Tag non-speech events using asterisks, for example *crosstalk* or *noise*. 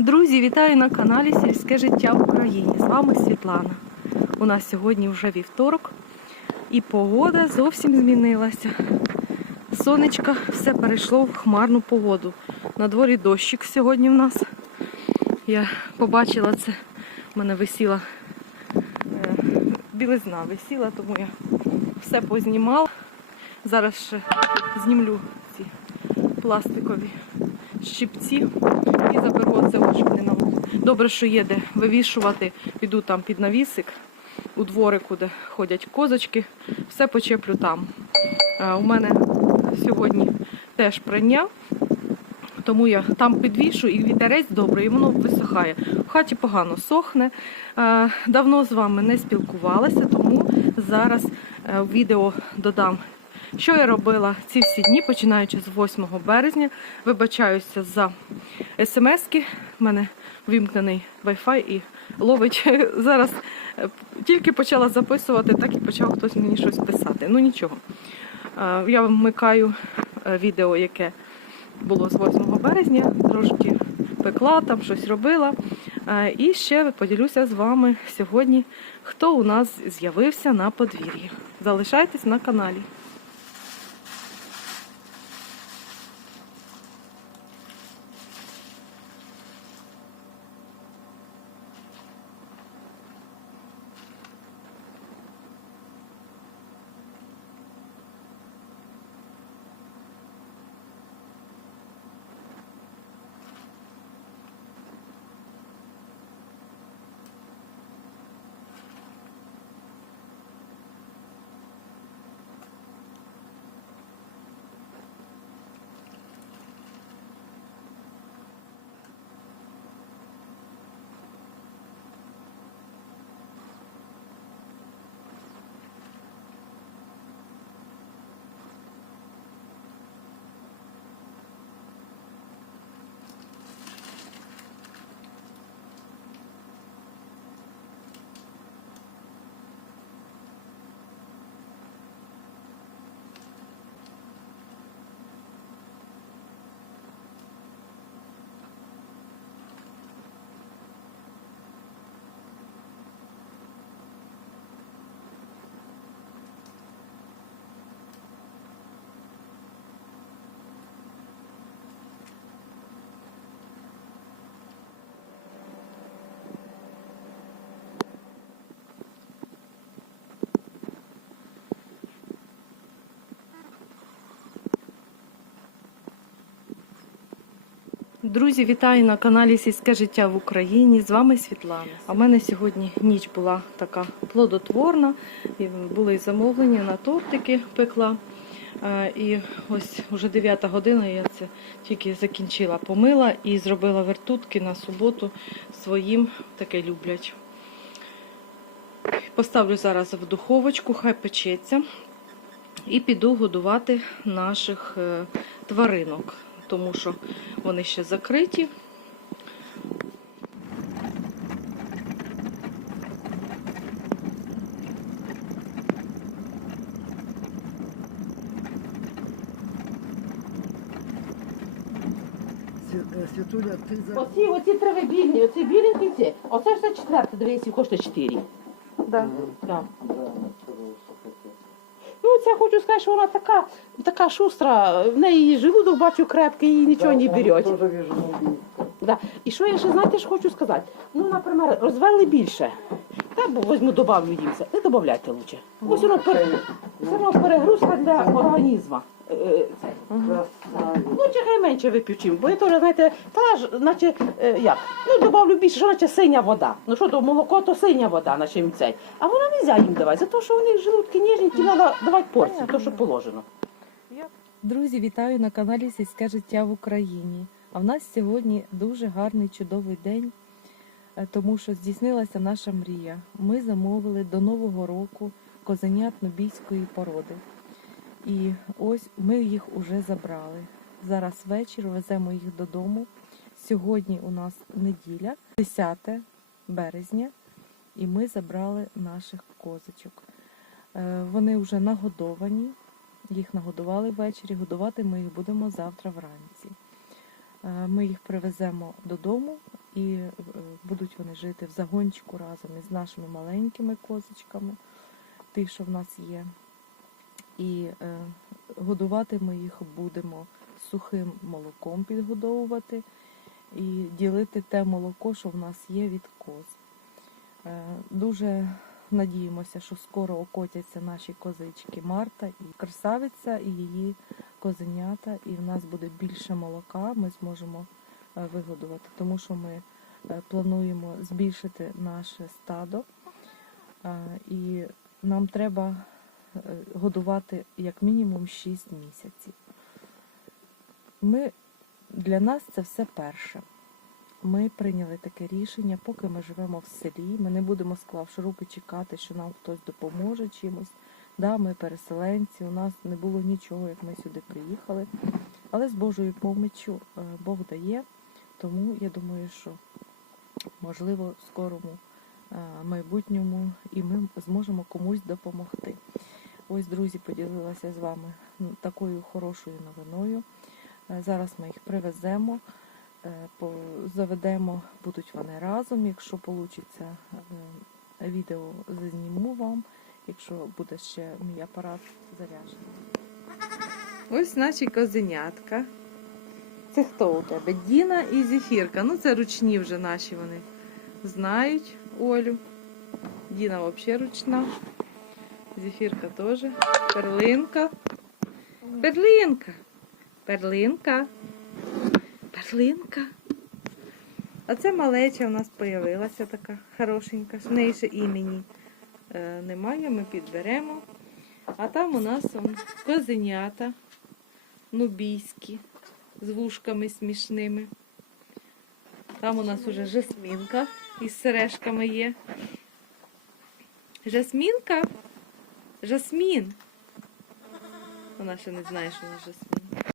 Друзі, вітаю на каналі Сільське життя в Україні. З вами Світлана. У нас сьогодні вже вівторок, і погода зовсім змінилася. Сонечко все перейшло в хмарну погоду. На дворі дощик сьогодні в нас. Я побачила це, в мене висіла е, білизна висіла, тому я все познімала. Зараз ще знімлю ці пластикові щипці і заберу оце, щоб не на. Добре, що є де вивішувати. Піду там під навісик у дворику, де ходять козочки. Все почеплю там. А, у мене сьогодні теж прання, тому я там підвішу і вітерець добрий, і воно висихає. В хаті погано сохне. А, давно з вами не спілкувалася, тому зараз е, в відео додам що я робила ці всі дні, починаючи з 8 березня. Вибачаюся за смски. У мене вимкнений Wi-Fi і ловить. *laughs* Зараз е, тільки почала записувати, так і почав хтось мені щось писати. Ну нічого. Е, Я вмикаю е, відео, яке було з 8 березня, трошки пекла, там щось робила. І ще поділюся з вами сьогодні, хто у нас з'явився на подвір'ї. Залишайтесь на каналі. Друзі, вітаю на каналі Сільське життя в Україні. З вами Світлана. А в мене сьогодні ніч була така плодотворна. І були замовлення на тортики пекла. Е, І ось уже 9 година я це тільки закінчила, помила і зробила вертутки на суботу своїм таке люблять. Поставлю зараз в духовочку, хай печеться. І піду годувати наших е, тваринок, тому що вони ще закриті. Сві- е, Світуля, ти за Оці, оці трави більні, оці біленькі ці. Оце все четверте, дивіться, коштує 4. Да. Да. Це хочу сказати, що вона така, така шустра, в неї желудок бачу крепкий, її нічого не береть. Да. І що я ще, знаєте, що хочу сказати? Ну, наприклад, розвели більше. Так, бо возьму, добавлю їм все. Не добавляйте лучше. Ось воно, це воно перегрузка для організму. Е, е, це. Ну, чи менше вип'ю чим, бо я теж, знаєте, та ж, наче, е, як, ну, добавлю більше, що наче синя вода. Ну, що то молоко, то синя вода, наче їм цей. А вона не можна їм давати, за те, що у них желудки ніжні, ті треба давати порцію, то, що положено. Друзі, вітаю на каналі Сільське життя в Україні. А в нас сьогодні дуже гарний чудовий день, е, тому що здійснилася наша мрія. Ми замовили до Нового року козенят нубійської породи. І ось ми їх уже забрали. Зараз вечір веземо їх додому. Сьогодні у нас неділя, 10 березня, і ми забрали наших козочок. Е, Вони вже нагодовані, їх нагодували ввечері, годувати ми їх будемо завтра вранці. Е, Ми їх привеземо додому і е, будуть вони жити в загончику разом із нашими маленькими козочками, ті, що в нас є. І е, годувати ми їх будемо сухим молоком підгодовувати і ділити те молоко, що в нас є від коз. Дуже надіємося, що скоро окотяться наші козички Марта і красавиця, і її козенята, і в нас буде більше молока, ми зможемо е, вигодувати, тому що ми е, плануємо збільшити наше стадо, е, і нам треба годувати як мінімум 6 місяців. Ми, для нас це все перше. Ми прийняли таке рішення, поки ми живемо в селі. Ми не будемо, склавши руки, чекати, що нам хтось допоможе чимось. Да, ми переселенці, у нас не було нічого, як ми сюди приїхали. Але з Божою поміччю е, Бог дає. Тому я думаю, що можливо в скорому е, майбутньому і ми зможемо комусь допомогти. Ось, друзі, поділилася з вами такою хорошою новиною. Е, Зараз ми їх привеземо, заведемо, будуть вони разом. Якщо вийде відео, зазніму вам, якщо буде ще мій апарат заряджений. Ось наші козенятка. Це хто у тебе? Діна і Зефірка. Ну, це ручні вже наші вони знають Олю. Діна взагалі ручна. Зефірка теж. Перлинка. Перлинка. Перлинка. Перлинка. А це малеча у нас з'явилася така хорошенька. В неї ще імені немає, ми підберемо. А там у нас козенята нубійські з вушками смішними. Там у нас уже жасмінка із сережками є. Жасмінка? Жасмін. Вона ще не знає, що вона жасмін.